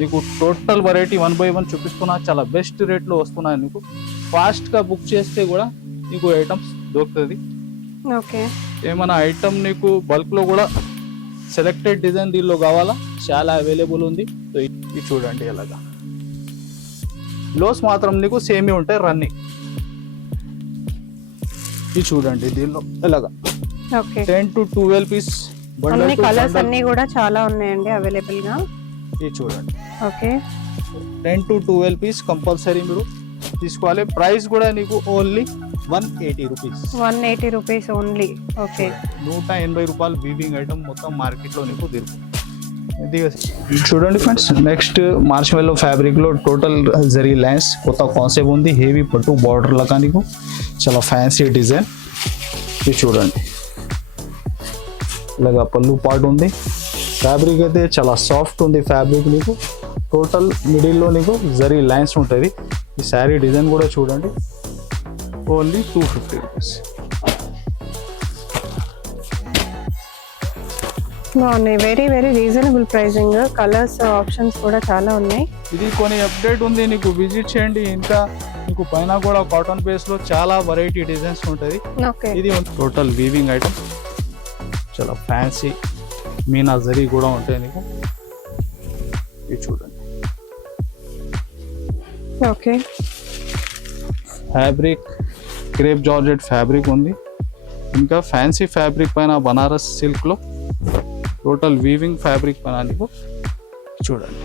నీకు total variety 1 by 1 చూపిస్తున్నా. చాలా బెస్ట్ రేట్లో వస్తున్నాయి నీకు. ఫాస్ట్గా బుక్ చేస్తే కూడా నీకు ఐటమ్స్ దొరుకుతుంది. ఓకే, ఏమైనా ఐటమ్ నీకు బల్క్లో కూడా సెలెక్టెడ్ డిజైన్ దీనిలో కావాలా, చాలా అవైలబుల్ ఉంది. సో ఇది చూడండి ఎలాగా. లోస్ మాత్రం నీకు సేమే ఉంటాయి రన్నింగ్. ఇది చూడండి దీనిలో ఎలాగా. ఓకే, 10 to 12 పీస్ అన్ని కలర్స్ అన్ని కూడా చాలా ఉన్నాయండి అవైలబుల్ గా. ఇది చూడండి. ఓకే, 10 to 12 పీస్ కంపల్సరీ మీరు తీసుకోవాలి. ప్రైస్ కూడా నీకు only 180 rupees. 180 rupees only. Okay, 180 రూపాయలు వీవింగ్ ఐటమ్ మొత్తం మార్కెట్లో నీకు దొరుకుతుంది. ఇది చూడండి ఫ్రెండ్స్, నెక్స్ట్ మార్ష్మెల్లో ఫ్యాబ్రిక్లో టోటల్ జరీ లైన్స్ కొత్త కాన్సెప్ట్ ఉంది. హెవీ పట్టు బార్డర్ లాగా నీకు చాలా ఫ్యాన్సీ డిజైన్. ఇది చూడండి ఇలాగా పళ్ళు పాటు ఉంది. ఫ్యాబ్రిక్ అయితే చాలా సాఫ్ట్ ఉంది ఫ్యాబ్రిక్. నీకు టోటల్ మిడిల్లో నీకు జరీ లైన్స్ ఉంటుంది. ఈ శారీ డిజైన్ కూడా చూడండి, ఓన్లీ 250 రూపీస్. బాగున్నాయి, very very reasonable pricing. Colours options కూడా చాలా ఉన్నాయి. ఇది కొన్ని అప్డేట్ ఉంది, నీకు విజిట్ చేయండి. ఇంకా నీకు పైన కూడా కాటన్ బేస్ లో చాలా వెరైటీ డిజైన్స్ ఉంటుంది. ఇది టోటల్ వీవింగ్ ఐటమ్, చాలా ఫ్యాన్సీ మీనా జరీ కూడా ఉంటాయి నీకు. ఇది చూడండి. Okay, fabric crepe georgette fabric ఉంది. ఇంకా ఫ్యాన్సీ ఫ్యాబ్రిక్ పైన బనారస్ సిల్క్ లో టోటల్ వీవింగ్ ఫ్యాబ్రిక్ పైన నీకు చూడండి.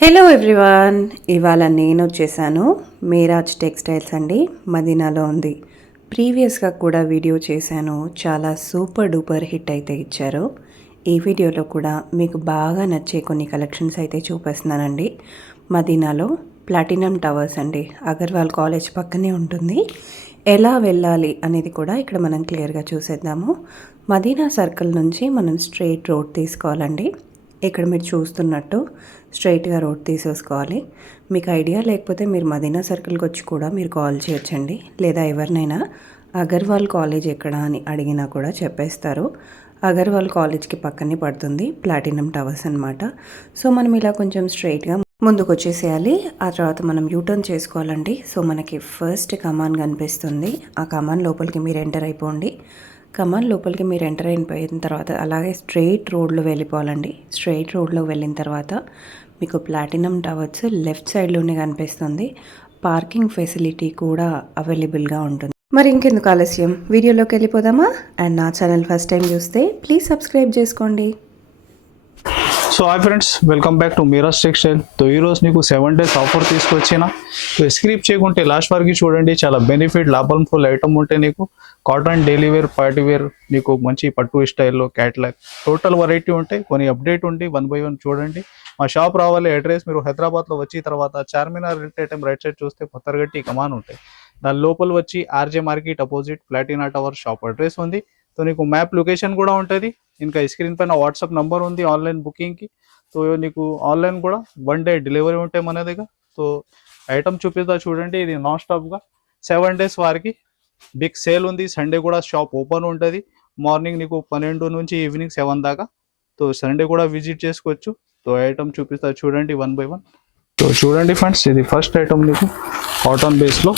హలో ఎవ్రీవన్, ఇవాళ నేను వచ్చేసాను మేరాజ్ టెక్స్టైల్స్ అండి, మదీనాలో ఉంది. ప్రీవియస్గా కూడా వీడియో చేశాను, చాలా సూపర్ డూపర్ హిట్ అయితే ఇచ్చారు. ఈ వీడియోలో కూడా మీకు బాగా నచ్చే కొన్ని కలెక్షన్స్ అయితే చూపిస్తున్నానండి. మదీనాలో ప్లాటినం టవర్స్ అండి, అగర్వాల్ కాలేజ్ పక్కనే ఉంటుంది. ఎలా వెళ్ళాలి అనేది కూడా ఇక్కడ మనం క్లియర్గా చూసేద్దాము. మదీనా సర్కిల్ నుంచి మనం స్ట్రైట్ రోడ్ తీసుకోవాలండి. ఇక్కడ మీరు చూస్తున్నట్టు స్ట్రైట్గా రోడ్ తీసేసుకోవాలి. మీకు ఐడియా లేకపోతే మీరు మదీనా సర్కిల్కి వచ్చి కూడా మీరు కాల్ చేయొచ్చండి, లేదా ఎవరినైనా అగర్వాల్ కాలేజ్ ఎక్కడ అని అడిగినా కూడా చెప్పేస్తారు. అగర్వాల్ కాలేజ్కి పక్కనే పడుతుంది ప్లాటినం టవర్స్ అనమాట. సో మనం ఇలా కొంచెం స్ట్రైట్గా ముందుకు వచ్చేసేయాలి. ఆ తర్వాత మనం యూటర్న్ చేసుకోవాలండి. సో మనకి ఫస్ట్ కమాన్ కనిపిస్తుంది, ఆ కమాన్ లోపలికి మీరు ఎంటర్ అయిపోండి. కమాన్ లోపలికి మీరు ఎంటర్ అయిపోయిన తర్వాత అలాగే స్ట్రైట్ రోడ్లో వెళ్ళిపోవాలండి. స్ట్రైట్ రోడ్లో వెళ్ళిన తర్వాత మీకు ప్లాటినం టవర్స్ లెఫ్ట్ సైడ్లోనే కనిపిస్తుంది. పార్కింగ్ ఫెసిలిటీ కూడా అవైలబుల్గా ఉంటుంది. మరి ఇంకెందుకు ఆలస్యం, వీడియోలోకి వెళ్ళిపోదామా? అండ్ నా ఛానల్ ఫస్ట్ టైం చూస్తే ప్లీజ్ సబ్స్క్రైబ్ చేసుకోండి. So hi friends, welcome back to Miraj textile. So ఈరోజు నీకు 7 days ఆఫర్ తీసుకొచ్చిన. సో స్క్రిప్ చేయకుంటే లాస్ట్ వరకు చూడండి, చాలా బెనిఫిట్ లాభం ఫుల్ ఐటమ్ ఉంటే నీకు cotton daily wear party wear నీకు మంచి పట్టు స్టైల్లో క్యాట్లాగ్ టోటల్ వెరైటీ ఉంటాయి. కొన్ని అప్డేట్ ఉండి 1 by 1 చూడండి. మా షాప్ రావాలి, అడ్రస్ మీరు హైదరాబాద్లో వచ్చి తర్వాత చార్మినార్ రైట్ సైడ్ చూస్తే పత్తర్గట్టి కమాన్ ఉంటాయి. దాని లోపల వచ్చి RJ market opposite Platina tower shop address ఉంది. సో నీకు మ్యాప్ లొకేషన్ కూడా ఉంటుంది. ఇంకా స్క్రీన్ పైన వాట్సాప్ నంబర్ ఉంది ఆన్లైన్ బుకింగ్కి. సో నీకు ఆన్లైన్ కూడా 1 day డెలివరీ ఉంటాయి మన దగ్గర. సో ఐటమ్ చూపిస్తా చూడండి. ఇది నాన్ స్టాప్గా 7 days వారికి బిగ్ సేల్ ఉంది. సండే కూడా షాప్ ఓపెన్ ఉంటుంది. మార్నింగ్ నీకు 12 నుంచి ఈవినింగ్ 7 దాకా. సో సండే కూడా విజిట్ చేసుకోవచ్చు. సో ఐటమ్ చూపిస్తా చూడండి 1 by 1. సో చూడండి ఫ్రెండ్స్, ఇది ఫస్ట్ ఐటమ్ నీకు కాటన్ బేస్లో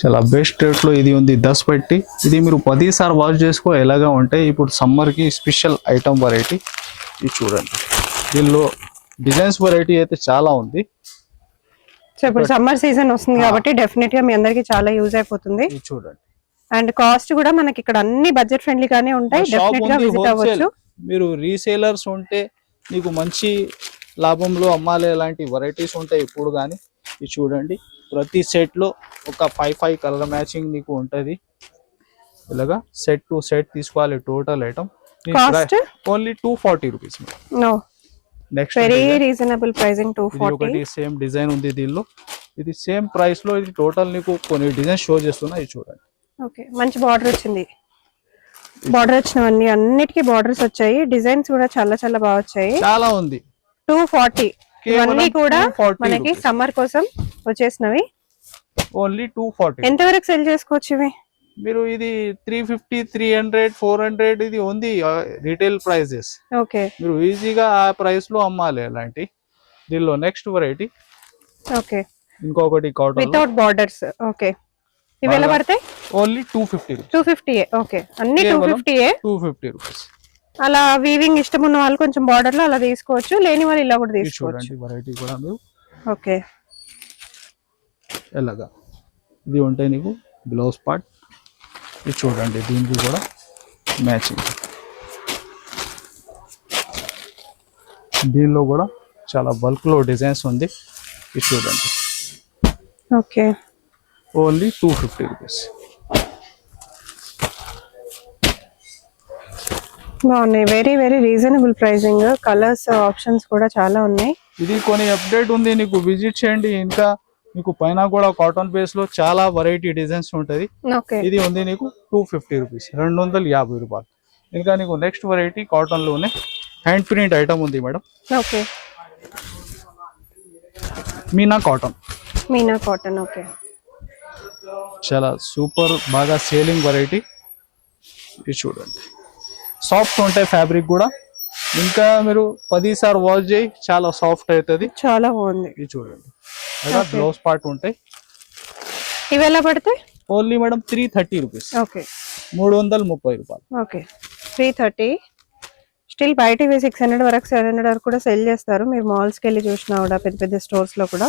చాలా బెస్ట్ రేట్లో ఇది ఉంది 10 పెట్టి. ఇది మీరు 10 సార్లు వాష్ చేసుకో ఎలాగా ఉంటాయి. ఇప్పుడు సమ్మర్కి స్పెషల్ ఐటమ్ వెరైటీ ఇది చూడండి. దీనిలో డిజైన్స్ వెరైటీ అయితే చాలా ఉంది. సో ఇప్పుడు సమ్మర్ సీజన్ వస్తుంది కాబట్టి డెఫినెట్ గా మీ అందరికి చాలా యూజ్ అయిపోతుంది. ఇది చూడండి. అండ్ కాస్ట్ కూడా మనకి ఇక్కడ అన్ని బడ్జెట్ ఫ్రెండ్లీగానే ఉంటాయి. డెఫినెట్ గా విజిట్ అవ్వచ్చు. మీరు రీసేలర్స్ ఉంటే మీకు మంచి లాభంలో అమ్మాలి ఎలాంటి వెరైటీస్ ఉంటాయి ఇప్పుడు. కానీ ఇది చూడండి, ప్రతి సెట్లో ఒక 5 కలర్ మ్యాచింగ్ నీకు ఉంటుంది. ఇలాగా సెట్ టు సెట్ తీసుకోవాలి. Total item only 240 rupees. Next very reasonable pricing 240. ఒకటి సేమ్ డిజైన్ ఉంది దీనిలో. ఇది సేమ్ ప్రైస్ లో ఇది టోటల్ నీకు కొన్ని డిజైన్ షో చేస్తున్నా. ఇది చూడండి. ఓకే, మంచి బార్డర్ వచ్చింది. బార్డర్ వచ్చినవన్నీ అన్నిటికీ బార్డర్స్ వచ్చాయి. డిజైన్స్ కూడా చాలా చాలా బాగా వచ్చాయి. చాలా ఉంది. 240 ఇవన్నీ కూడా మనకి సమ్మర్ కోసం వచ్చేసినవి. ఓన్లీ 240. ఎంత వరకు సెల్ చేసుకోవచ్చు ఇవి? మీరు ఇది 350, 300, 400 ఇది ఉంది రీటైల్ ప్రైజెస్. ఓకే, మీరు ఈజీగా ఆ ప్రైస్ లో అమ్మాలి. అలాంటి దీనిలో నెక్స్ట్ వెరైటీ ఓకే, ఇంకొకటి కాటన్ వితౌట్ బార్డర్స్. ఓకే, ఇవి ఎలా పడతాయి? Only 250 rupees. 250. ఓకే, అన్ని 250. 250 రూపీస్. అలా వీవింగ్ ఇష్టం ఉన్న వాళ్ళు కొంచెం బార్డర్ లో అలా తీసుకోవచ్చు, లేని వాళ్ళు ఇలా కూడా తీసుకోవచ్చు. చూడండి వెరైటీ కూడా మీరు ఓకే, ఎలాగా ఇది ఉంటాయి నీకు బ్లౌజ్ పార్ట్. ఇది చూడండి దీనికి కూడా మ్యాచింగ్. దీనిలో కూడా చాలా బల్క్ లో డిజైన్స్ ఉంది. ఇది చూడండి ఓకే, ఓన్లీ 250 రూపీస్. బాగున్నాయి. Very very reasonable pricing. Colours options కూడా చాలా ఉన్నాయి. ఇది కొన్ని అప్డేట్ ఉంది, నీకు విజిట్ చేయండి. ఇంకా మీకు పైన కూడా కాటన్ బేస్ లో చాలా వెరైటీ డిజైన్స్ ఉంటది. ఓకే, ఇది ఉంది నీకు 250 రూపీస్, 250 రూపాయలు. ఇంకా నీకు నెక్స్ట్ వెరైటీ కాటన్ లోనే హ్యాండ్ ప్రింట్ ఐటమ్ ఉంది madam. Okay, Meena cotton. Meena cotton. Okay, చాలా సూపర్ బాగా సేలింగ్ వెరైటీ. ఇది చూడండి సాఫ్ట్ ఉంటాయి ఫ్యాబ్రిక్ కూడా. ఇంకా మీరు 10 సార్లు వాష్ చేయి చాలా సాఫ్ట్ అవుతుంది. చాలా బాగుంది. ఇది చూడండి అలా బ్లౌజ్ పార్ట్ ఉంటాయి. ఇవి ఎలా పడతాయి? Only madam 330 rupees. ఓకే, 330 రూపాయలు. ఓకే, 330. స్టిల్ బయట ఇవి 600 వరకు 700 వరకు కూడా సెల్ చేస్తారు. మీరు మాల్స్కి వెళ్ళి చూసినా కూడా, పెద్ద పెద్ద స్టోర్స్ లో కూడా.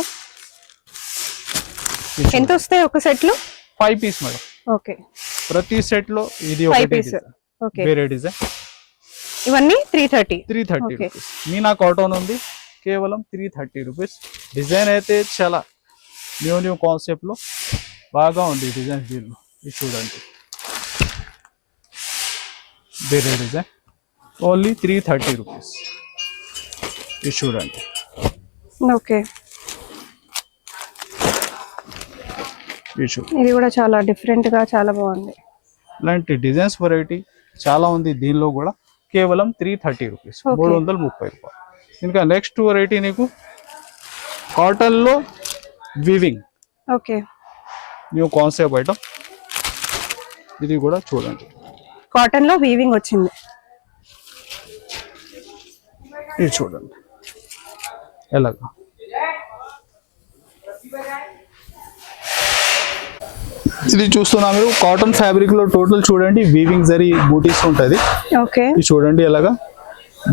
ఎంత వస్తాయి ఒక సెట్ లో? 5 పీస్ మేడం. ఓకే, ప్రతి సెట్ లో ఇది 5 ఒకటి పీస్. design. ఓకే, వేరే డిజైన్. ఇవన్నీ 330. 330 Okay. రూపీస్. మీనా కాటన్ ఉంది కేవలం 330 రూపీస్. డిజైన్ అయితే చాలా న్యూ కాన్సెప్ట్ లో బాగా ఉంది డిజైన్. దీనిలో ఇది చూడండి వేరే డిజైన్. Only 330 rupees. ఇది చూడండి ఓకే, ఇది చూడండి. ఇది కూడా చాలా డిఫరెంట్ గా చాలా బాగుంది. ఇలాంటి డిజైన్స్ వెరైటీ చాలా ఉంది దీనిలో కూడా. కేవలం 330 రూపీస్, Okay. 330 రూపాయలు. ఇంకా నెక్స్ట్ వెరైటీ నీకు కాటన్ లో weaving okay, new concept item. ఇది కూడా చూడండి కాటన్ లో వీవింగ్ వచ్చింది. ఇది చూడండి ఎలాగా. ఇది చూస్తున్నా మీరు కాటన్ ఫ్యాబ్రిక్ లో టోటల్ చూడండి వీవింగ్ జరీ బూటీస్ ఉంటది. ఓకే, ఇది చూడండి ఎలాగా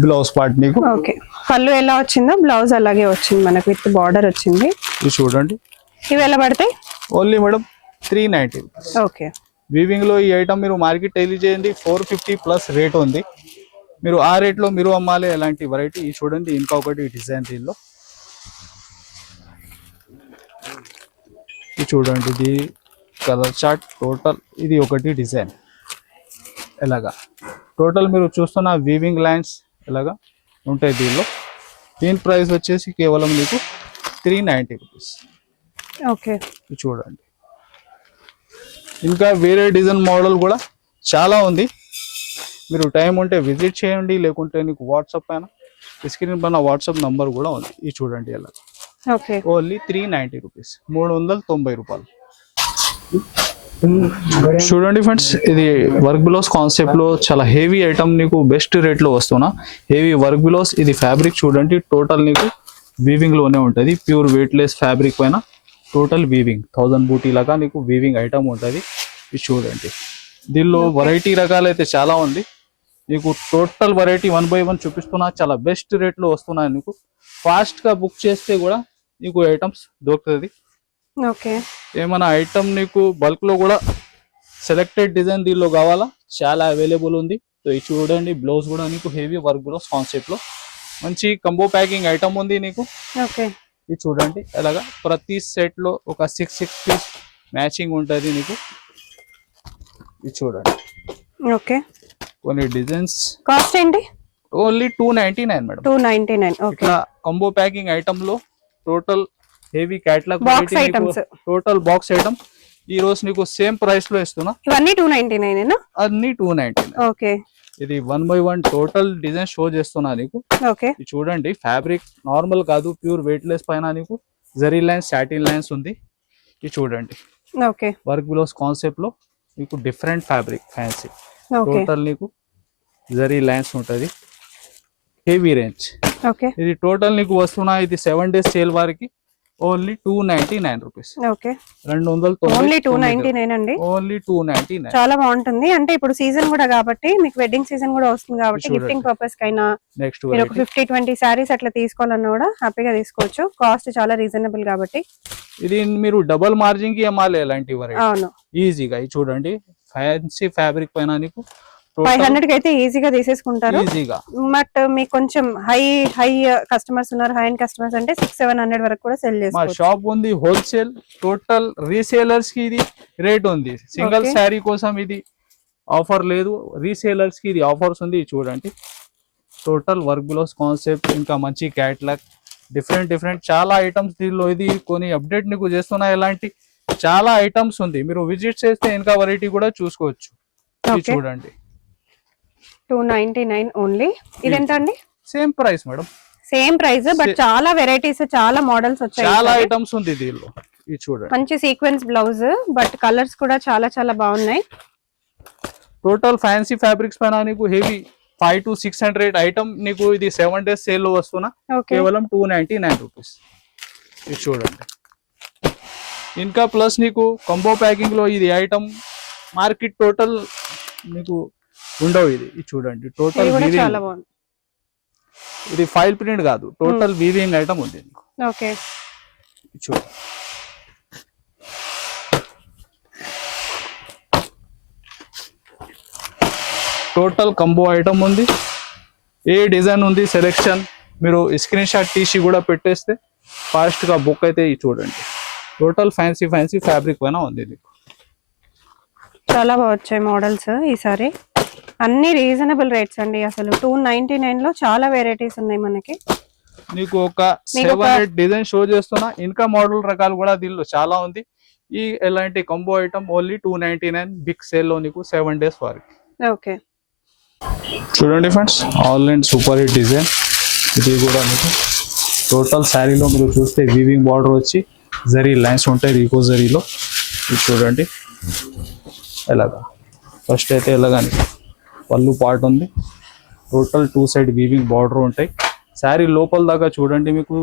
బ్లౌజ్ పార్ట్ నీకు. ఓకే, పళ్ళు ఎలా వచ్చిందో బ్లౌజ్ అలాగే వచ్చింది మనకు, విత్ బార్డర్ వచ్చింది. ఇది చూడండి ఇవి ఎలా పడతాయి? Only madam 390 rupees. Okay, weaving లో ఈ ఐటమ్ మీరు మార్కెట్ డైలీ చేయండి 450 ప్లస్ రేట్ ఉంది. మీరు ఆ రేట్ లో మీరు అమ్మాలి ఎలాంటి వెరైటీ. ఇది చూడండి ఇంకా ఒకటి డిజైన్ దీనిలో. ఇది చూడండి ఇది కలర్ చార్ట్ టోటల్. ఇది ఒకటి డిజైన్ ఎలాగా. టోటల్ మీరు చూస్తున్న వీవింగ్ లైన్స్ ఎలాగా ఉంటాయి దీనిలో. దీని ప్రైస్ వచ్చేసి కేవలం మీకు 390 రూపీస్. ఓకే, ఇది చూడండి ఇంకా వేరే డిజైన్ మోడల్ కూడా చాలా ఉంది. మీరు టైం ఉంటే విజిట్ చేయండి, లేకుంటే నీకు వాట్సాప్ పైన స్క్రీన్ పైన వాట్సాప్ నంబర్ కూడా ఉంది. ఇది చూడండి ఎలా. ఓకే, ఓన్లీ 390 రూపీస్, 390 రూపాయలు. చూడండి ఫ్రెండ్స్ ఇది వర్క్ బ్లౌజ్ కాన్సెప్ట్ లో చాలా హెవీ ఐటమ్ నీకు బెస్ట్ రేట్ లో వస్తున్నా. Heavy work blouse. ఇది ఫ్యాబ్రిక్ చూడండి టోటల్ నీకు వీవింగ్ లోనే ఉంటుంది. ప్యూర్ వెయిట్ లెస్ ఫ్యాబ్రిక్ పైన టోటల్ వీవింగ్ 1000 బూటీ లాగా నీకు వీవింగ్ ఐటమ్ ఉంటుంది. ఇది చూడండి దీనిలో వెరైటీ రకాలైతే చాలా ఉంది. నీకు టోటల్ వెరైటీ 1 by 1 చూపిస్తున్నా. చాలా బెస్ట్ రేట్ లో వస్తున్నాయి. నీకు ఫాస్ట్ గా బుక్ చేస్తే కూడా నీకు ఐటమ్స్ దొరుకుతుంది. ఓకే, ఏమైనా ఐటమ్ నీకు బల్క్ లో కూడా సెలెక్టెడ్ డిజైన్ దీనిలో కావాలా చాలా అవైలబుల్ ఉంది. సో ఇది చూడండి బ్లౌజ్ కూడా నీకు హెవీ వర్క్ బ్లౌజ్ కాన్సెప్ట్ లో మంచి కంబో ప్యాకింగ్ ఐటమ్ ఉంది నీకు. ఓకే, ఇది చూడండి అలాగా ప్రతి సెట్ లో ఒక 6 పీస్ మ్యాచింగ్ ఉంటుంది నీకు. ఇది చూడండి ఓకే, కొన్ని డిజైన్స్. కాస్ట్ ఏంటి? Only 299 madam. 299. ఓకే, ఇట్లా కంబో ప్యాకింగ్ ఐటమ్ లో total heavy catalogue box items. Total box item ఈ రోజు నీకు సేమ్ ప్రైస్ లో ఇస్తున్నా. ఇవన్నీ 299. అన్ని 299. ఓకే, ఇది 1 by 1 టోటల్ డిజైన్ షో చేస్తున్నా నీకు. ఓకే, ఇది చూడండి ఫ్యాబ్రిక్ నార్మల్ కాదు, ప్యూర్ వెయిట్ లెస్ పైన నీకు జరీ లైన్స్ సాటిన్ లైన్స్ ఉంది. ఇది చూడండి ఓకే, వర్క్ బ్లౌజ్ కాన్సెప్ట్ లో మీకు different fabric fancy okay, total నీకు జరీ లైన్స్ ఉంటది. Heavy range. ఓకే ఇది టోటల్ నీకు వస్తున్నా ఇది 7 days సేల్ వారికి ఓన్లీ 299 రూపీస్. ఓకే 290. ఓన్లీ 299 అండి. ఓన్లీ 299. చాలా బాగుంటుంది. అంటే ఇప్పుడు సీజన్ కూడా కాబట్టి మీకు వెడ్డింగ్ సీజన్ కూడా వస్తుంది కాబట్టి చూడండి. గిఫ్టింగ్ పర్పస్ కైనా నెక్స్ట్ మీరు ఒక 50-20 సారీస్ అట్లా తీసుకోవాలన్నా కూడా హ్యాపీగా తీసుకోవచ్చు. కాస్ట్ చాలా రీజనబుల్ కాబట్టి. ఇది మీరు డబుల్ మార్జిన్ కి అమ్మాలి ఇలాంటి వెరైటీ అవును ఈజీగా. ఇది చూడంండి ఫ్యాన్సీ ఫ్యాబ్రిక్ పైన నీకు 500 కి అయితే ఈజీగా తీసేసుకుంటారు. ఈజీగా. బట్ మీకు కొంచెం హై కస్టమర్స్ ఉన్నారు, హై అండ్ కస్టమర్స్ అంటే 600-700 వరకు కూడా సెల్ మా చేసుకోవచ్చు. షాప్ ఉంది హోల్సేల్. టోటల్ రీసేలర్స్ కి ఇది రేట్ ఉంది. Single Okay. శారీ కోసం ఇది ఆఫర్ లేదు, రీసేలర్స్ కి ఇది ఆఫర్స్ ఉంది. ఇది చూడండి టోటల్ వర్క్ బ్లౌజ్ కాన్సెప్ట్, ఇంకా మంచి క్యాట్లాగ్, డిఫరెంట్ చాలా ఐటమ్స్ దీనిలో. ఇది కొన్ని అప్డేట్ నీకు చేస్తున్నా, ఇలాంటి చాలా ఐటమ్స్ ఉంది. మీరు విజిట్ చేస్తే ఇంకా వెరైటీ కూడా చూసుకోవచ్చు. ఇది Okay. చూడండి 299 ఓన్లీ. ఇది ఎంత అండి? Same price madam, same price but చాలా వెరైటీస్, చాలా మోడల్స్ వచ్చాయి. చాలా ఐటమ్స్ ఉంది దీనిలో. ఇది చూడండి మంచి సీక్వెన్స్ బ్లౌజ్ బట్ కలర్స్ కూడా చాలా బాగున్నాయి. టోటల్ ఫ్యాన్సీ ఫ్యాబ్రిక్స్ పైన నీకు హెవీ 500 to 600 ఐటమ్ నీకు ఇది 7 days సేల్ లో వస్తున్నా ఓకే కేవలం 299 రూపీస్. ఇది చూడండి. ఇంకా ప్లస్ నీకు కంబో ప్యాకింగ్ లో ఇది ఐటమ్ మార్కెట్ టోటల్ నీకు ఉండవు. ఇది చూడండి టోటల్ ఇది కూడా వీవింగ్. చాలా బాగుంది. ఇది ఫైల్ ప్రింట్ కాదు, టోటల్ వీవింగ్ ఐటమ్ ఉంది నీకు. ఓకే ఇది చూడండి టోటల్ కంబో ఐటమ్ ఉంది. ఏ డిజైన్ ఉంది సెలెక్షన్ మీరు స్క్రీన్ షాట్ తీసి కూడా పెట్టేస్తే ఫాస్ట్ గా బుక్ అయితే. ఇది చూడండి టోటల్ ఫ్యాన్సీ ఫ్యాబ్రిక్ పైన ఉంది నీకు. చాలా బాగా వచ్చాయి మోడల్స్ ఈసారి. అన్ని రీజనబుల్ రేట్స్ అండి. అసలు 299 లో చాలా వెరైటీస్ ఉన్నాయి మనకి. నీకు ఒక 7-8 డిజైన్ షో చేస్తున్నా. ఇంకా మోడల్ రకాలు కూడా దీనిలో చాలా ఉంది. ఈ ఎలాంటి combo item only 299 big sale లో నీకు 7 days వరకు. ఓకే చూడండి friends online super hit design. ఇది కూడా మీకు టోటల్ శారీలో మీరు చూస్తే వీవింగ్ బార్డర్ వచ్చి జరీ లైన్స్ ఉంటాయి రీకో జరీలో. ఇది చూడండి ఎలాగా. ఫస్ట్ అయితే ఎలాగని పళ్ళు పార్ట్ ఉంది. టోటల్ 2 side వీవింగ్ బార్డర్ ఉంటాయి. శారీ లోపల దాకా చూడండి మీకు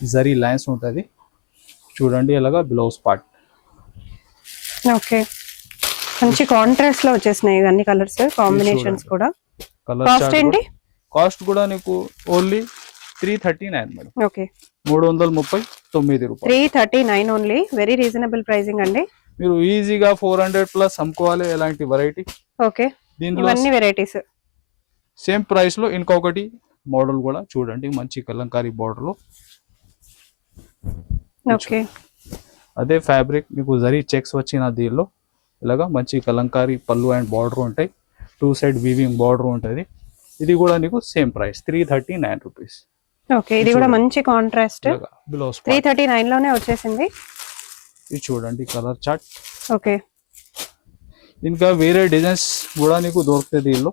జరీ లైన్స్ ఉంటుంది. చూడండి ఎలాగా బ్లౌజ్ పార్ట్. ఓకే మంచి కాంట్రాస్ట్ లో వచ్చేసినాయి అన్ని కలర్స్ కాంబినేషన్స్ కూడా. కలర్ కాస్ట్ ఏంటి? కాస్ట్ కూడా నీకు ఓన్లీ 339 మేడం. ఓకే 339 రూపాయలు. 339 ఓన్లీ. వెరీ రీజనబుల్ ప్రైసింగ్ అండి. మీరు ఈజీగా 400+ అమ్ముకోవాలి ఎలాంటి వెరైటీ. ఓకే దీనిలో ఇవన్నీ వెరైటీస్ సేమ్ ప్రైస్ లో ఇంకొకటి మోడల్ కూడా చూడండి మంచి కలంకారీ బార్డర్ లో. ఓకే అదే ఫ్యాబ్రిక్ మీకు జరీ చెక్స్ వచ్చిన దీనిలో ఇలాగా మంచి కలంకారీ పళ్ళు అండ్ బార్డర్ ఉంటాయి. 2 side వీవింగ్ బార్డర్ ఉంటుంది. ఇది కూడా నీకు సేమ్ ప్రైస్ 339 రూపీస్. ఓకే ఇది కూడా మంచి కాంట్రాస్ట్. బ్లౌజ్ 339 లోనే వచ్చేసింది. ఇది చూడండి కలర్ చార్ట్. ఓకే ఇంకా వేరే డిజైన్స్ కూడా నీకు దొరుకుతాయి దీనిలో.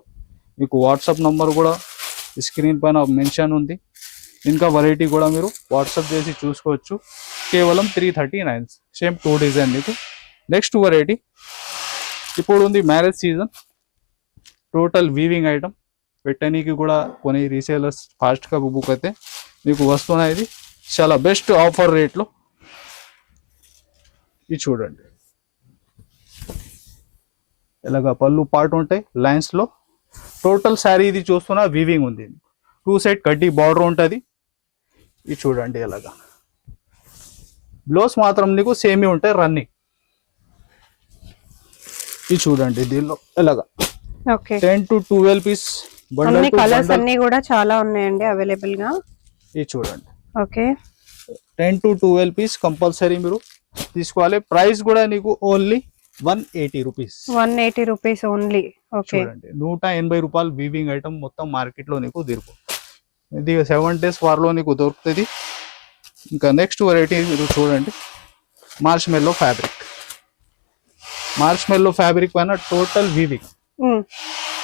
మీకు వాట్సాప్ నంబర్ కూడా స్క్రీన్ పైన మెన్షన్ ఉంది. ఇంకా వెరైటీ కూడా మీరు వాట్సాప్ చేసి చూసుకోవచ్చు. కేవలం 339 సేమ్ 2 డిజైన్ నీకు. నెక్స్ట్ వెరైటీ ఇప్పుడు ఉంది marriage season. Total weaving item పెట్టడానికి కూడా కొన్ని రీసేలర్స్ ఫాస్ట్గా బుక్ అయితే మీకు వస్తున్నాయి. ఇది చాలా బెస్ట్ ఆఫర్ రేట్లో. ఇది చూడండి ఇలాగా పళ్ళు పార్ట్ ఉంటాయి లైన్స్లో. టోటల్ శారీ ఇది చూస్తున్నా వీవింగ్ ఉంది. 2 side కడ్డీ బార్డర్ ఉంటుంది. ఇది చూడండి ఇలాగా. బ్లౌజ్ మాత్రం నీకు సేమే ఉంటాయి రన్నింగ్. ఇది చూడండి దీనిలో ఇలాగా ఓకే 10 to 12 పీస్ బండల్ అన్ని టు కలర్స్ బండల్. అన్ని కూడా చాలా ఉన్నాయండి అవైలబుల్ గా. ఇది చూడండి ఓకే 10 to 12 పీస్ కంపల్సరీ మీరు తీసుకోవాలి. ప్రైస్ కూడా నీకు only 180 rupees. 180 rupees only. Okay చూడండి 180 రూపాయలు వీవింగ్ ఐటమ్ మొత్తం మార్కెట్ లో నీకు దొరుకు. ఇది 7 days వార్లో నీకు దొరుకుతుంది. ఇంకా నెక్స్ట్ వెరైటీ మీరు చూడండి marshmallow fabric. Marshmallow fabric పైన టోటల్ వీవింగ్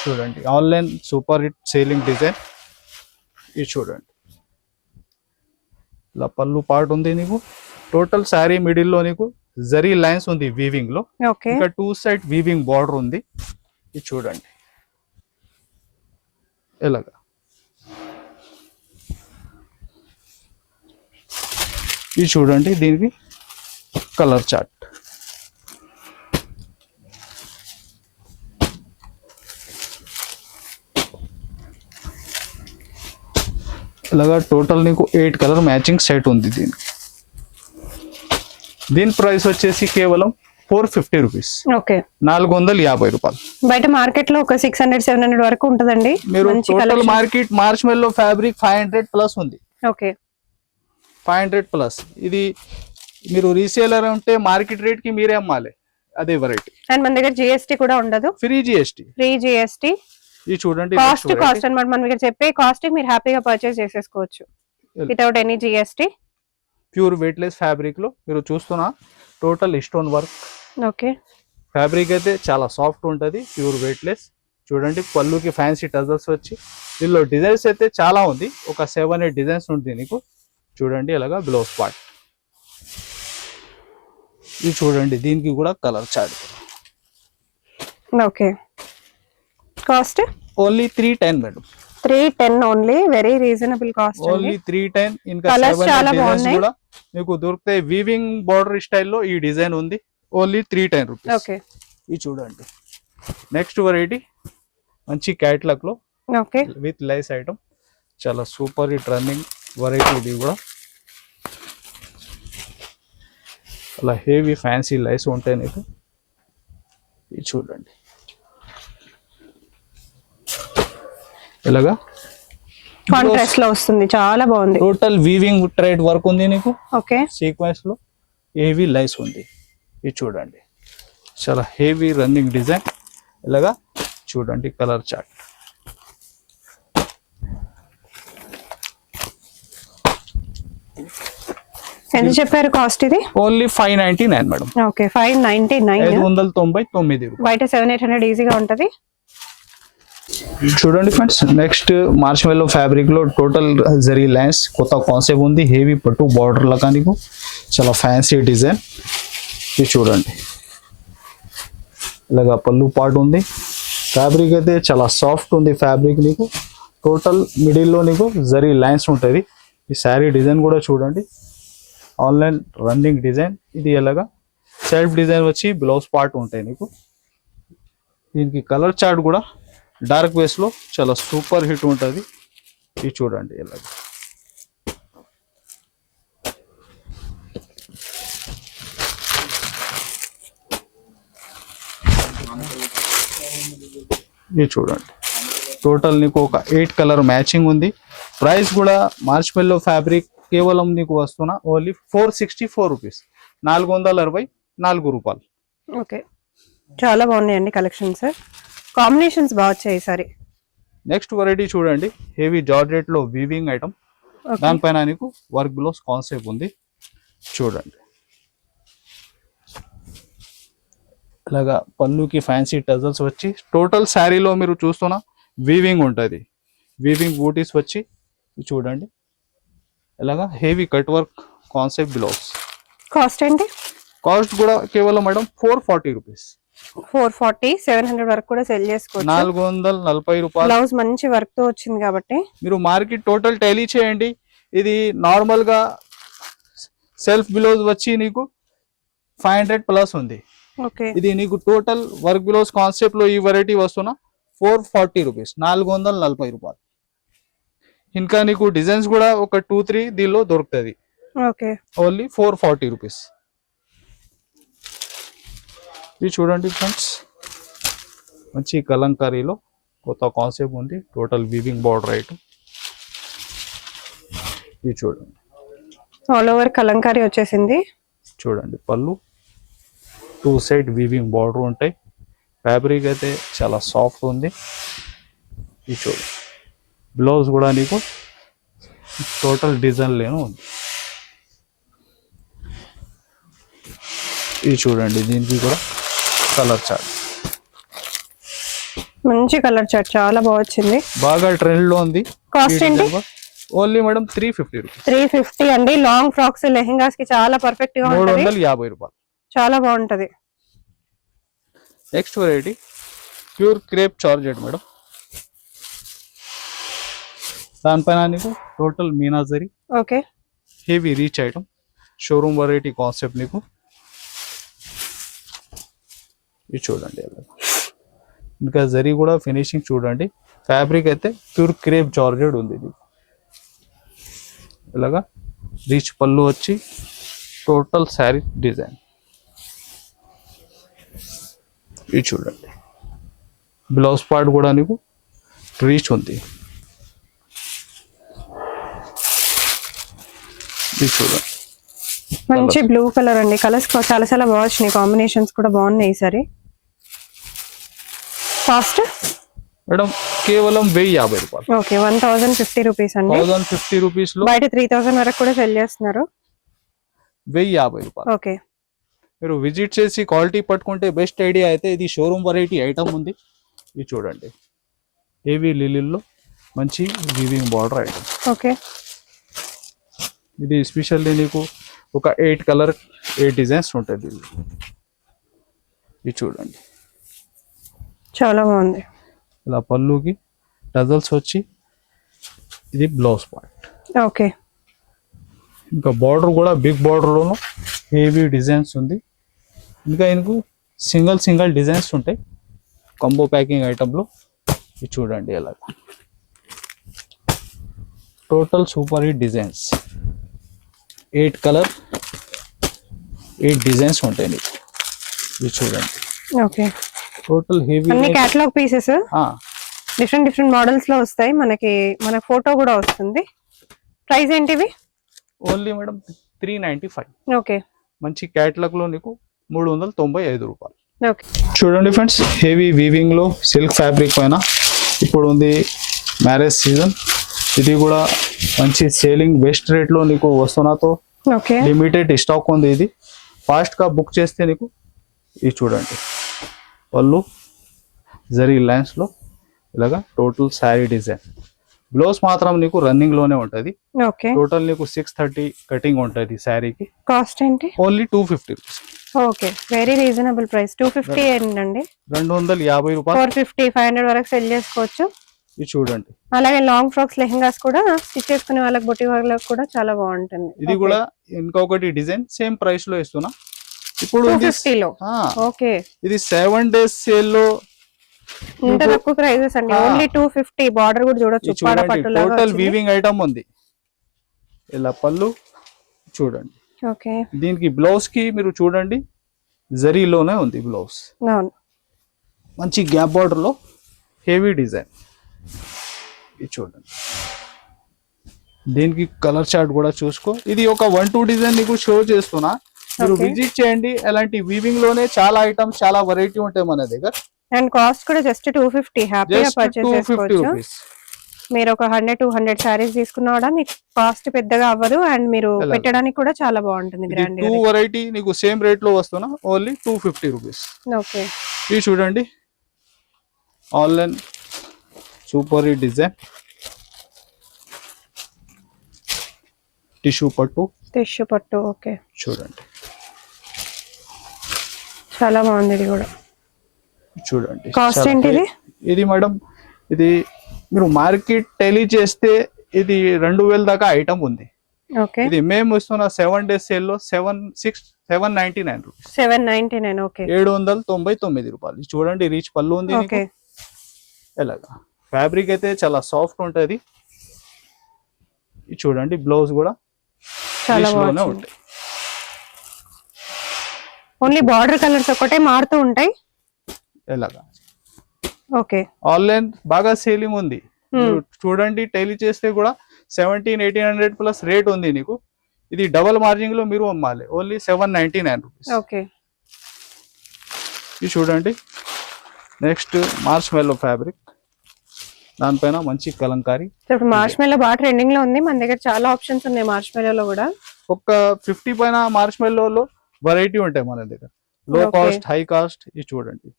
చూడండి online super hit selling design. ఇది చూడండి ఇలా పళ్ళు పార్ట్ ఉంది నీకు. టోటల్ శారీ మిడిల్ లో నీకు జరీ లైన్స్ ఉంది వీవింగ్ లో. ఓకే ఇంకా 2 side వీవింగ్ బార్డర్ ఉంది. ఇది చూడండి ఎలాగా ఇది చూడండి, దీనికి కలర్ చార్ట్. ఇలాగా టోటల్ నీకు 8 కలర్ మ్యాచింగ్ సెట్ ఉంది. దీని ప్రైస్ వచ్చేసి కేవలం 450 రూపీస్, ఓకే 450 రూపాయలు. బయట మార్కెట్ లో ఒక 600-700 వరకు ఉంటదండి. మీరు మంచి టోటల్ collection. మార్కెట్ మార్చ్ మెల్లో ఫ్యాబ్రిక్ 500 ప్లస్ ఉంది, ఓకే 500 ప్లస్. ఇది మీరు రీసేలర్ ఉంటే మార్కెట్ రేట్ కి మీరే అమ్మాలి అదే వెరైటీ. అండ్ మన దగ్గర జిఎస్టీ కూడా ఉండదు, ఫ్రీ జిఎస్టీ. Free GST. ఇది చూడండి, కాస్ట్ అన్నమాట. మనం ఇక్కడ చెప్పే కాస్ట్ మీరు హ్యాపీగా పర్చేస్ చేసేసుకోవచ్చు without any GST. Pure weightless fabric లో మీరు చూస్తున్నా total stone work okay. Fabric అయితే చాలా సాఫ్ట్ ఉంటుంది, ప్యూర్ వెయిట్లెస్. చూడండి పళ్ళుకి ఫ్యాన్సీ టజల్స్ వచ్చి, దీనిలో డిజైన్స్ అయితే చాలా ఉంది, ఒక 7-8 డిజైన్స్ ఉంటుంది నీకు. చూడండి ఇలాగా బ్లౌజ్ పార్ట్. ఇది చూడండి, దీనికి కూడా colour chart. Okay cost only 310 madam, 310 only. Very reasonable cost. Only 310. ఇంకా Colours 7 చాలా డిజైన్స్ బాగున్నాయి. కూడా మీకు దొరుకుతాయి. వీవింగ్ బార్డర్ స్టైల్లో ఈ డిజైన్ ఉంది, ఓన్లీ 310 రూపీస్. ఓకే ఇది చూడండి నెక్స్ట్ వెరైటీ, మంచి క్యాట్లాగ్ లో ఓకే విత్ లైస్ ఐటమ్, చాలా సూపర్ హిట్ రన్నింగ్ వెరైటీ. ఇది కూడా అలా హెవీ ఫ్యాన్సీ లైస్ ఉంటాయి నీకు. ఇది చూడండి ఇలాగా కాంట్రాస్ట్ లో వస్తుంది, చాలా బాగుంది. టోటల్ వీవింగ్ థ్రెడ్ వర్క్ ఉంది నీకు, ఓకే సీక్వెన్స్ లో హెవీ లైస్ ఉంది. ఇది చూడండి చాలా హెవీ రన్నింగ్ డిజైన్. ఇలాగా చూడండి కలర్ చార్ట్. ఎంత చెప్పారు కాస్ట్ ఇది? Only 599 madam, okay 599. 599 రూపాయలు. బయట 700-800 ఈజీగా ఉంటది. చూడండి ఫ్రెండ్స్, నెక్స్ట్ మార్చ్ మెల్లో ఫ్యాబ్రిక్ లో టోటల్ జరీ లైన్స్ కొత్త కాన్సెప్ట్ ఉంది, హెవీ పట్టు బార్డర్ లాగా నీకు, చాలా ఫ్యాన్సీ డిజైన్. ఇది చూడండి ఇలాగా పళ్ళు పార్ట్ ఉంది. ఫ్యాబ్రిక్ అయితే చాలా సాఫ్ట్ ఉంది ఫ్యాబ్రిక్ నీకు. టోటల్ మిడిల్లో నీకు జరీ లైన్స్ ఉంటుంది. ఈ శారీ డిజైన్ కూడా చూడండి, ఆన్లైన్ రన్నింగ్ డిజైన్. ఇది ఎలాగా సెల్ఫ్ డిజైన్ వచ్చి బ్లౌజ్ పార్ట్ ఉంటాయి నీకు. దీనికి కలర్ చార్ట్ కూడా డార్క్ బేస్ లో చాలా సూపర్ హిట్ ఉంటుంది. ఇది చూడండి ఇలాగ. ఇది చూడండి టోటల్ నీకు ఒక 8 కలర్ మ్యాచింగ్ ఉంది. ప్రైస్ కూడా మార్చ్ మెల్లో ఫ్యాబ్రిక్ కేవలం నీకు వస్తున్నా ఓన్లీ 464 రూపీస్, 464 రూపాయలు. ఓకే చాలా బాగున్నాయండి కలెక్షన్స్, కాంబినేషన్స్ బాగా వచ్చాయి ఈసారి. నెక్స్ట్ వెరైటీ చూడండి, హెవీ జార్జెట్ లో వీవింగ్ ఐటమ్, దానిపైన నీకు వర్క్ బ్లౌజ్ కాన్సెప్ట్ ఉంది. చూడండి ఇలాగా పళ్ళుకి ఫ్యాన్సీ టజల్స్ వచ్చి, టోటల్ శారీలో మీరు చూస్తున్నా వీవింగ్ ఉంటుంది, వీవింగ్ బూటీస్ వచ్చి. చూడండి ఇలాగా heavy cut work concept blouse. Cost ఏంటి? కాస్ట్ కూడా కేవలం మేడం 440 రూపీస్, 440-700 వరకు కూడా సెల్ చేసుకోవచ్చు. 440 రూపాయలు. బ్లౌజ్ మంచి వర్క్ తో వచ్చింది కాబట్టి మీరు మార్కెట్ టోటల్ టాలీ చేయండి. ఇది నార్మల్ గా సెల్ఫ్ బ్లౌజ్ వచ్చి నీకు 500 ప్లస్ ఉంది. ఓకే ఇది నీకు టోటల్ వర్క్ బ్లౌజ్ కాన్సెప్ట్ లో ఈ వెరైటీ వస్తున్నా 440 రూపీస్, 440 రూపాయలు. ఇంకా నీకు డిజైన్స్ కూడా ఒక 2-3 దీనిలో దొరుకుతుంది, ఓకే ఓన్లీ 440 రూపీస్. ఇది చూడండి ఫ్రెండ్స్, మంచి కలంకారీలో కొత్త కాన్సెప్ట్ ఉంది, టోటల్ వీవింగ్ బార్డర్ ఐటమ్. ఇది చూడండి ఆల్ ఓవర్ కలంకారీ వచ్చేసింది. చూడండి పళ్ళు 2 సైడ్ వీవింగ్ బార్డర్ ఉంటాయి. ఫ్యాబ్రిక్ అయితే చాలా సాఫ్ట్ ఉంది. ఇది చూడండి బ్లౌజ్ కూడా నీకు టోటల్ డిజైన్ లేను ఉంది. ఇది చూడండి దీనికి కూడా కలర్ చార్ట్, మంచి కలర్ చార్ట్, చాలా బాగా వచ్చింది, బాగా ట్రెండ్ లో ఉంది. కాస్ట్ ఏంటి? ఓన్లీ మేడం 350 రూపీస్, 350 అండి. లాంగ్ ఫ్రాక్స్ లెహెంగాస్ కి చాలా పర్ఫెక్ట్ గా ఉంటుంది, 350 రూపాయలు, చాలా బాగుంటది. Next variety pure crepe georgette madam, దానిపైన నీకు టోటల్ మీనాజరీ okay heavy rich item. Showroom variety concept నీకు ఇది చూడండి అలా ఇంకా జరీ కూడా ఫినిషింగ్ చూడండి ఫ్యాబ్రిక్ అయితే ప్యూర్ క్రేప్ జార్జెట్ ఉంది ఇది ఇలాగా రిచ్ పళ్ళు వచ్చి టోటల్ శారీ డిజైన్ ఇది చూడండి బ్లౌజ్ పార్ట్ కూడా నీకు రీచ్ ఉంది ఇది చూడండి మంచి బ్లూ కలర్ అండి. కలర్స్ చాలా చాలా బాగా వచ్చినాయి, కాంబినేషన్స్ కూడా బాగున్నాయి ఈసారి. కాస్ట్ మేడం కేవలం 1050 రూపాయలు. ఓకే 1050 రూపీస్ అండి. 1050 రూపీస్ లో బయట 3000 వరకు కూడా సెల్ చేస్తున్నారు. 1050 రూపాయలు. ఓకే మీరు విజిట్ చేసి క్వాలిటీ పట్టుకుంటే బెస్ట్ ఐడియా అయితే ఇది షోరూమ్ వెరైటీ ఐటమ్ ఉంది. ఇది చూడండి హెవీ లిలిల్లో మంచి వీవింగ్ బార్డర్ ఐటమ్. ఓకే ఇది స్పెషల్లీ నీకు ఒక 8 కలర్ 8 డిజైన్స్ ఉంటుంది. ఇది చూడండి చాలా బాగుంది. ఇలా పళ్ళుకి టజల్స్ వచ్చి ఇది బ్లౌజ్ పార్ట్. ఓకే ఇంకా బార్డర్ కూడా బిగ్ బార్డర్లోను హెవీ డిజైన్స్ ఉంది. ఇంకా ఇందుకు సింగిల్ డిజైన్స్ ఉంటాయి కాంబో ప్యాకింగ్ ఐటమ్లో. ఇది చూడండి ఎలా total super hit designs 8 colour 8 designs ఉంటాయి నీకు. ఇది చూడండి ఓకే టోటల్ హెవీ అన్ని కేటలాగ్ పీసెస్ డిఫరెంట్ మోడల్స్ లో వస్తాయి. మన ఫోటో కూడా వస్తుంది. ప్రైస్ ఏంటివి? Only madam 395. ఓకే మంచి క్యాటలాగ్ లో నీకు 395 రూపాయలు. ఓకే చూడండి ఫ్రెండ్స్ హెవీ వీవింగ్ లో సిల్క్ ఫ్యాబ్రిక్ పైన ఇప్పుడు ఉంది మ్యారేజ్ సీజన్. ఇది కూడా మంచి సేలింగ్ బెస్ట్ రేట్ లో నీకు వస్తున్నాతో ఓకే లిమిటెడ్ స్టాక్ ఉంది. ఇది ఫాస్ట్ గా బుక్ చేస్తే నీకు ఇది చూడండి వాళ్ళు జరీ లైన్స్ లో ఇలాగా టోటల్ శారీ డిజైన్. బ్లౌజ్ మాత్రం నీకు రన్నింగ్ లోనే ఉంటది. ఓకే టోటల్ నీకు 630 కటింగ్ ఉంటది శారీకి. కాస్ట్ ఏంటి? Only 250 rupees. Okay very reasonable price. 250 ఏంటండి? 250 రూపాయలు. 450 500 వరకు సెల్ చేసుకోవచ్చు. ఇది చూడండి అలాగే లాంగ్ ఫ్రాక్స్ లెహంగాస్ కూడా స్టిచ్ చేసుకునే వాళ్ళకి బొట్టి వాళ్ళకి కూడా చాలా బాగుంటుంది. ఇది కూడా ఇంకొకటి డిజైన్ సేమ్ ప్రైస్ లో ఇస్తున్నా ఇప్పుడు. 250 లో. ఓకే ఇది 7 days సేల్ లో ఇంత తక్కువ ప్రైజెస్ అండి. ఓన్లీ 250. బార్డర్ కూడా చూడొచ్చు. టోటల్ వీవింగ్ ఐటమ్ ఉంది. ఇలా పళ్ళు చూడండి. ఓకే దీనికి బ్లౌజ్ కి మీరు చూడండి జరీలోనే ఉంది బ్లౌజ్. అవును మంచి గ్యాప్ బార్డర్ లో హెవీ డిజైన్. ఇది చూడండి దీనికి కలర్ చార్ట్ కూడా చూసుకో. ఇది ఒక 1-2 డిజైన్ నీకు షో చేస్తున్నా. మీరు విజిట్ చేయండి. అలాంటి వీవింగ్ లోనే చాలా ఐటమ్స్ చాలా వెరైటీ ఉంటాయి మన దగ్గర. అండ్ కాస్ట్ కూడా జస్ట్ 250 హ్యాపీగా పర్చేస్ చేసుకోవచ్చు. మీరు ఒక 100-200 సారీస్ తీసుకున్నా కూడా మీకు కాస్ట్ పెద్దగా అవ్వదు. అండ్ మీరు పెట్టడానికి కూడా చాలా బాగుంటుంది. గ్రాండ్ టూ వెరైటీ నీకు సేమ్ రేట్ లో వస్తున్నా ఓన్లీ 250 రూపీస్. ఓకే ఇది చూడండి online super hit design tissue పట్టు. ఓకే చూడండి చాలా బాగుంది. ఇది కూడా చూడండి కాస్ట్ ఏంటిది? ఇది మేడం ఇది మీరు మార్కెట్ టెలీ చేస్తే ఇది 2000 దాకా ఐటమ్ ఉంది. ఓకే ఇది మేము ఇస్తున్న 7 days సేల్ లో 799 రూపీస్. 799. ఓకే 799 రూపాయలు. ఇది చూడండి రీచ్ పళ్ళు ఉంది. ఓకే ఎలాగా ఫ్యాబ్రిక్ అయితే చాలా సాఫ్ట్ ఉంటది. ఇది చూడండి బ్లౌజ్ కూడా చాలా బాగుంది. ఓన్లీ బార్డర్ కలర్స్ ఒకటే మారుతూ ఉంటాయి. ఎలాగా ఓకే ఆన్లైన్ బాగా సేలింగ్ ఉంది. చూడండి టెలీ చేస్తే కూడా 1700-1800 ప్లస్ రేట్ ఉంది నీకు. ఇది డబల్ మార్జిన్ లో మీరు అమ్మాలి. Only 799 rupees. ఓకే ఇది చూడండి నెక్స్ట్ మార్చ్ మెల్లో ఫ్యాబ్రిక్ దానిపైన మంచి కలంకారీ. ఇప్పుడు మార్చ్ మెల్లో బాగా ట్రెండింగ్ లో ఉంది. మన దగ్గర చాలా ఆప్షన్స్ ఉన్నాయి మార్చ్ మెల్లో కూడా. ఒక 50 పైన మార్చ్ మెల్లో వెరైటీ ఉంటాయి మన దగ్గర. లో కాస్ట్ హై కాస్ట్. ఇది చూడండి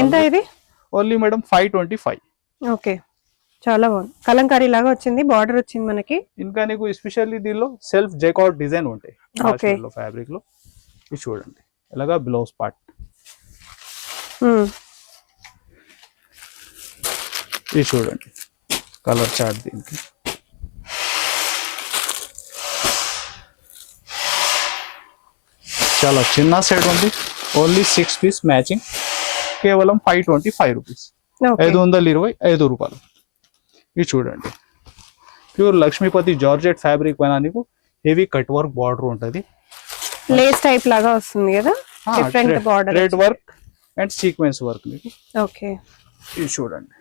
ఎంత ఇది? Only madam 525. ఓకే చాలా బాగుంది. కలంకారీ లాగా వచ్చింది. బార్డర్ వచ్చింది మనకి. ఇంకా నీకు ఎస్పెషల్లీ దీనిలో సెల్ఫ్ జైకాట్ డిజైన్ ఉంటాయి ఫ్యాబ్రిక్ లో. ఇది చూడండి ఎలాగా బ్లౌజ్ పార్ట్. ఇది చూడండి కలర్ చార్ట్ దీనికి చాలా చిన్న సెట్ ఉంది, ఓన్లీ 6 పీస్ మ్యాచింగ్, కేవలం 525 రూపీస్, ఓకే 525 రూపాయలు. ఇది చూడండి, ప్యూర్ లక్ష్మీపతి జార్జెట్ ఫ్యాబ్రిక్ పైన నీకు హెవీ కట్ వర్క్ బార్డర్ ఉంటుంది, లేస్ టైప్ లాగా వస్తుంది కదా, different border, thread work and sequence work మీకు. ఓకే ఇది చూడండి,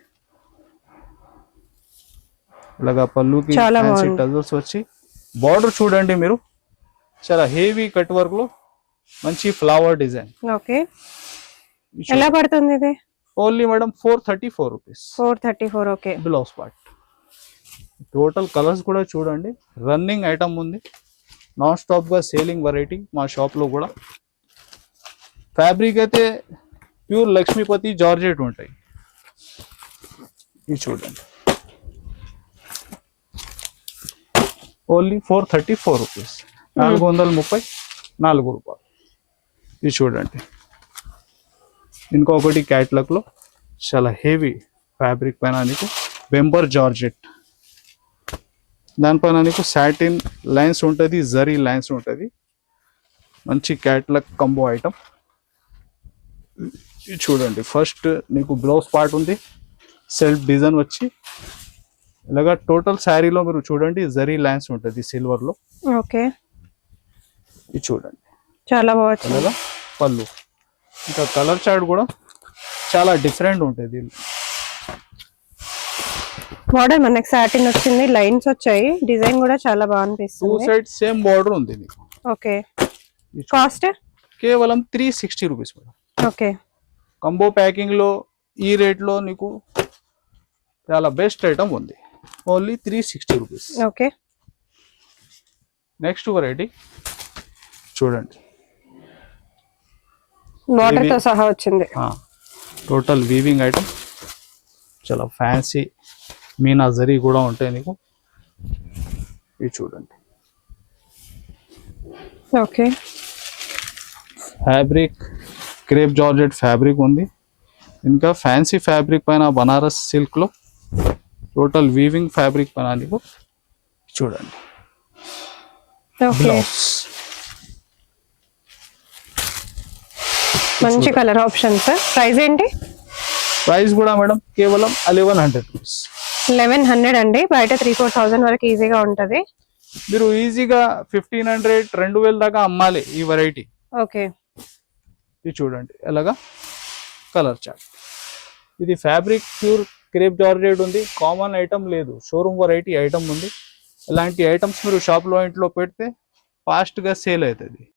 ఇలాగా పళ్ళుకి చాలా ఫ్యాన్సీ బాగుంది. టజల్స్ వచ్చి బార్డర్ చూడండి మీరు, చాలా హెవీ కట్ వర్క్ లో మంచి ఫ్లవర్ డిజైన్. ఓకే ఎలా పడుతుంది ఇది? Only madam 434 rupees, 434. Okay blouse part. Total colours కూడా చూడండి, రన్నింగ్ ఐటమ్ ఉంది, నాన్ స్టాప్ గా సేలింగ్ వెరైటీ మా షాప్ లో కూడా. ఫ్యాబ్రిక్ అయితే ప్యూర్ లక్ష్మీపతి జార్జెట్ ఉంటాయి. ఇది చూడండి, ఓన్లీ 434 రూపీస్, 434 రూపాయలు. ఇది చూడండి, ఇంకొకటి క్యాట్లాగ్ లో చాలా హెవీ ఫ్యాబ్రిక్ పైన నీకు బెంబర్ జార్జెట్, దానిపైన నీకు సాటిన్ లైన్స్ ఉంటుంది, జరీ లైన్స్ ఉంటుంది, మంచి క్యాట్లాగ్ కంబో ఐటమ్. ఇది చూడండి, ఫస్ట్ నీకు బ్లౌజ్ పార్ట్ ఉంది, సెల్ఫ్ డిజైన్ వచ్చి ఇలాగా టోటల్ శారీలో మీరు చూడండి జరీ లైన్స్ ఉంటుంది సిల్వర్ లో. ఓకే ఇది చూడండి, చాలా బాగుంది. ఇలాగా పళ్ళు, ఇంకా కలర్ చార్ట్ కూడా చాలా డిఫరెంట్ ఉంటుంది. బార్డర్ మనకి సాటిన్ వచ్చింది, లైన్స్ వచ్చాయి, డిజైన్ కూడా చాలా బాగా 2 అనిపిస్తుంది. సైడ్ సేమ్ బార్డర్ ఉంది మీకు. Okay cost? కేవలం 360 rupees madam. Okay combo packing లో ఈ రేట్ లో నీకు చాలా బెస్ట్ ఐటమ్ ఉంది, only 360 rupees. Okay next variety చూడండి, బార్డర్ తో సహా వచ్చింది. టోటల్ వీవింగ్ ఐటమ్, చాలా ఫ్యాన్సీ మీనా జరీ కూడా ఉంటాయి నీకు. ఇది చూడండి, okay fabric crepe georgette fabric ఉంది, ఇంకా ఫ్యాన్సీ ఫ్యాబ్రిక్ పైన బనారస్ సిల్క్ లో టోటల్ వీవింగ్ ఫ్యాబ్రిక్ పైన నీకు చూడండి. ఓకే బ్లౌజ్ మంచి కలర్ ఆప్షన్స్. ప్రైస్ ఏంటి? ప్రైస్ కూడా మేడం కేవలం 1100 రూపీస్. 1100 అండి, బయట 3-4,000 వరకు ఈజీగా ఉంటది. మీరు ఈజీగా 1500 2000 దాకా అమ్మాలి ఈ వెరైటీ. ఓకే ఇది చూడండి, ఎలాగా కలర్ చార్ట్. ఇది ఫ్యాబ్రిక్ ప్యూర్ క్రేప్ జార్జెట్ ఉంది, కామన్ ఐటమ్ లేదు, షోరూమ్ వెరైటీ ఐటమ్ ఉంది. ఇలాంటి ఐటమ్స్ మీరు షాప్లో ఇంట్లో పెడితే ఫాస్ట్గా సేల్ అవుతుంది.